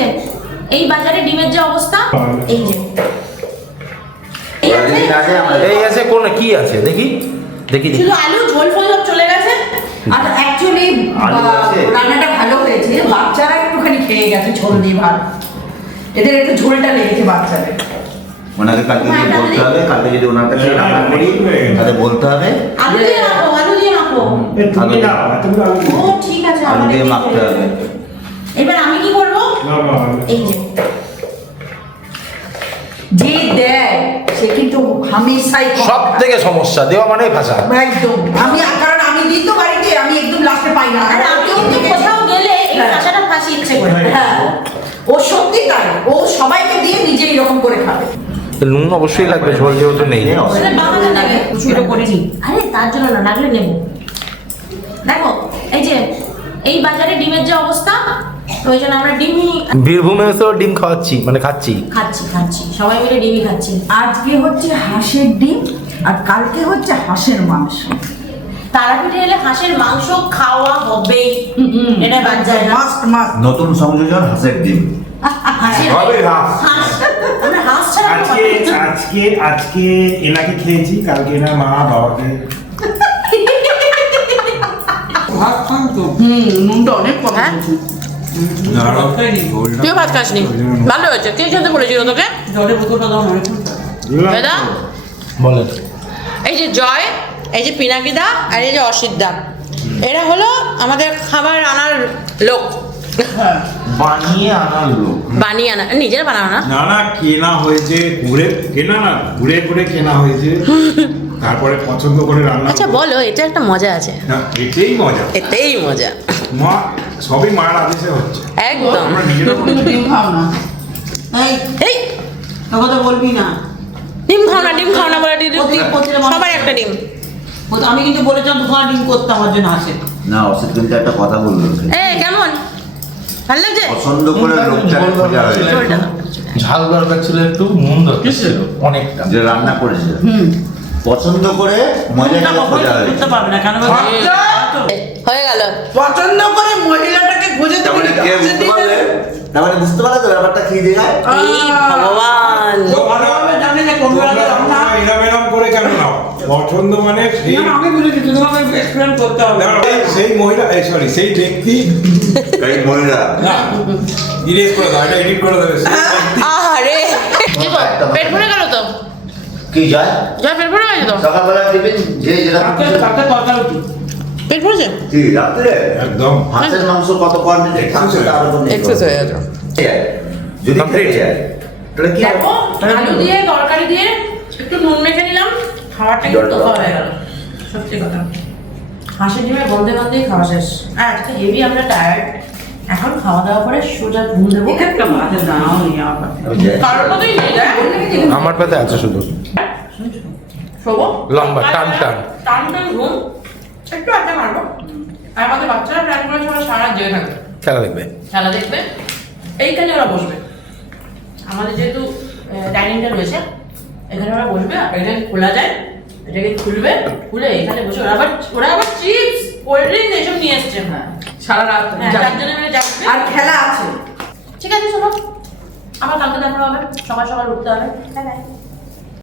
যে এই বাজারে ডিমের যে অবস্থা, এই যে এই আছে কোন কি আছে দেখি দেখি শুধু আলু ঝোল ফোল সব চলে গেছে। আর অ্যাকচুয়ালি রান্নাটা ভালো হয়েছে, বাচ্চারা একটুখানি খেয়ে গেছে ঝোল দিয়ে ভাত, এদের একটু ঝোলটা লেগেছে বাচ্চাদের। ওনাকে কালকে যদি বলতে হবে, কালকে যদি ওনার কাছে রান্না করি তাহলে বলতে হবে আলু দিয়ে রাখো, আলু দিয়ে রাখো। ও ঠিক আছে, আলু দিয়ে মাখতে হবে। এবার আমি কি করব, এই যে যে দেয় সে কিন্তু হামেশাই সব থেকে সমস্যা দেওয়া মানে ভাষা একদম। কারণ আমি দিই তো বাড়িতে, আমি একদম লাস্টে পাই না। আর আমি কিন্তু কোথাও গেলে এই ভাষাটা ফাঁসি ইচ্ছে করে। হ্যাঁ, ও সত্যি তাই, ও সবাইকে দিয়ে নিজে এরকম করে খাবে। নুন অবশ্যই লাগবে, ঝোল যেহেতু নেই। আসলে বাঙালি লাগে শুরু করেছি। আরে তার জন্য না, লাগলে নেব। দেখো এই যে এই বাজারে ডিমের যে অবস্থা, ওই জন্য আমরা ডিমই বীরভূমে তো ডিম খাওয়াচ্ছি, মানে খাচ্ছি সবাই মিলে ডিমই খাচ্ছি। আজকে হচ্ছে হাঁসের ডিম আর কালকে হচ্ছে হাঁসের মাংস। তারাপীঠে এলে হাঁসের মাংস খাওয়া হবেই, এটা বাদ যায় না। Must must. নতুন সংযোজন হাঁসের ডিম। হবে হাঁস। আমরা হাঁস ছাড়া আজকে এনাকে খেয়েছি, কালকে এনার মা বাবাকে। নুনটা অনেক কম হ্যাঁ? হয়েছে। তুইও ভাত খাসনি, ভালো হয়েছে। কে খেতে বলেছিল তোকে? বেদা, বলেন এই যে জয়, এই যে পিনাকিদা আর এই যে অসিতদা, এরা হলো আমাদের খাবার আনার লোক। বানিয়ে আনার লোক। বানিয়ে আনা, নিজের বানানো না। না কেনা হয়েছে, ঘুরে কেনা হয়েছে, তারপরে পছন্দ করে রান্না। আচ্ছা বলো, এটা একটা মজা আছে। না, এটাই মজা। এতেই মজা, মা সবই মায়ের আদেশে হচ্ছে, একদম। আমরা নিজেরা করি। ডিম খাও না। এই তোকে তো বলবি না। ডিম খাও না বলে সবার একটা ডিম। আমি কিন্তু বলেছিলাম তোমার ডিম করতে আমার জন্য আসে। না, অসিত কিন্তু একটা কথা বললো, এই কেমন, ভালো লাগছে? পছন্দ করে লোকটাকে খোঁজা হয়েছে, ঝোলটা দাও। ঝাল দরকার ছিল, একটু নুন দরকার ছিল অনেকটা। যে রান্না করেছে পছন্দ করে মজাটাকে খোঁজা হয়েছে। বুঝতে পারবে না কেন হয়ে গেল। পছন্দ করে মহিলাটাকে খুঁজে তারপরে কে বুঝতে পারবে? তারপরে বুঝতে পারলে তো ব্যাপারটা কি দেখায়। এই ভগবান, জানি না কোন এরম করে কেন নাও? পছন্দ মানে সেই আমি বুঝেছি, তোমাকে এক্সপ্লেন করতে হবে। সেই মহিলা, সরি সেই ব্যক্তি। এই মহিলা না, ইরেজ করে দাও, এটা এডিট করে দেবে। সেই ব্যক্তি। আরে কি গো, পেট ভরে গেল তো? কি যায় জয় পেট ভরে গেছে তো? সকালবেলা টিফিন যে যেটা পেট ভরেছে? কি রাত্রে একদম হাঁসের মাংস কত কোয়ান্টিটি থাকছে তার উপর নির্ভর এক্সেস হয়ে গেছে। করে। যদি খেয়ে যায় তাহলে কি দেখো আলু দিয়ে তরকারি দিয়ে একটু নুন মেখে নিলাম, খাবারটা কিন্তু তোফা হয়ে গেল। সত্যি কথা, হাঁসের ডিমের গন্ধে গন্ধেই খাওয়া শেষ। আর আজকে হেভি আমরা টায়ার্ড, এখন খাওয়া দাওয়া করে সোজা ঘুম দেবো। একটা মাঝে দাঁড়াও নিয়ে আবার কারোর মতোই নিয়ে যায়, আমার পাতে আছে শুধু শোবো লম্বা, টান টান। টান ঘুম, একটু আড্ডা মারবো। আর আমাদের বাচ্চারা প্ল্যান করেছে ওরা সারা রাত জেগে থাকবে, খেলা দেখবে। খেলা দেখবে, এইখানে ওরা বসবে। আমাদের যেহেতু ডাইনিংটা রয়েছে, এখানে ওরা বসবে। এটাকে খোলা যায়, এটাকে খুলবে, খুলে এখানে বসে ওরা আবার চিপস কোল্ড ড্রিঙ্কস এসব নিয়ে এসছে। সারা রাত চারজনে মিলে যাবে। আর খেলা আছে। ঠিক আছে, শোনো, আবার কালকে দেখা হবে, সকাল সকাল উঠতে হবে।